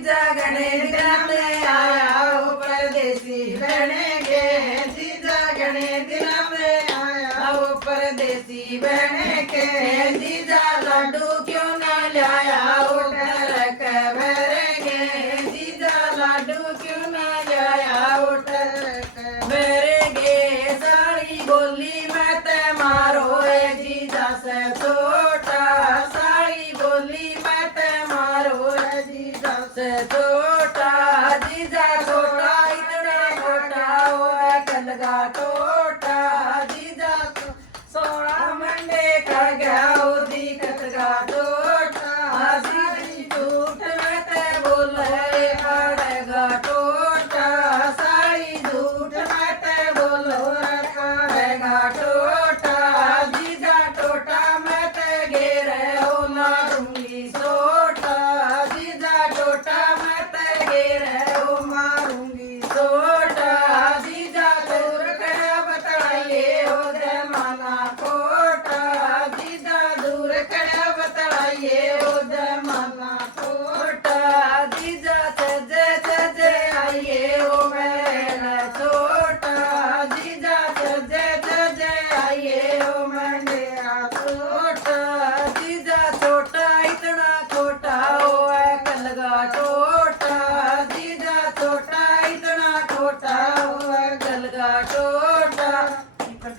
जागने दिन में आया वो परदेसी बहने के जीजा गणे दिन में आया वो परदेसी बहने के जीजा लाडू क्यों ना लाया वो टरक भरेंगे जीजा लाडू क्यों ना लाया वो टरक भरेंगे सारी बोली मैं ते मारो ए जीजा से छोटा सारी बोली मैं ते मारो ए जीजा से छोटा जीजा छोटा इतना छोटा वो कलगा टोटा जीजा तो सोना मंडे का गया वो दिखत गा टोटा जीजी झूठ में ते बोले पड़ेगा टोटा सारी झूठ में ते बोलो पड़ेगा टोटा जीजा टोटा में ते घेरे हो ना दूंगी सोटा जीजा टोटा में ते घेरे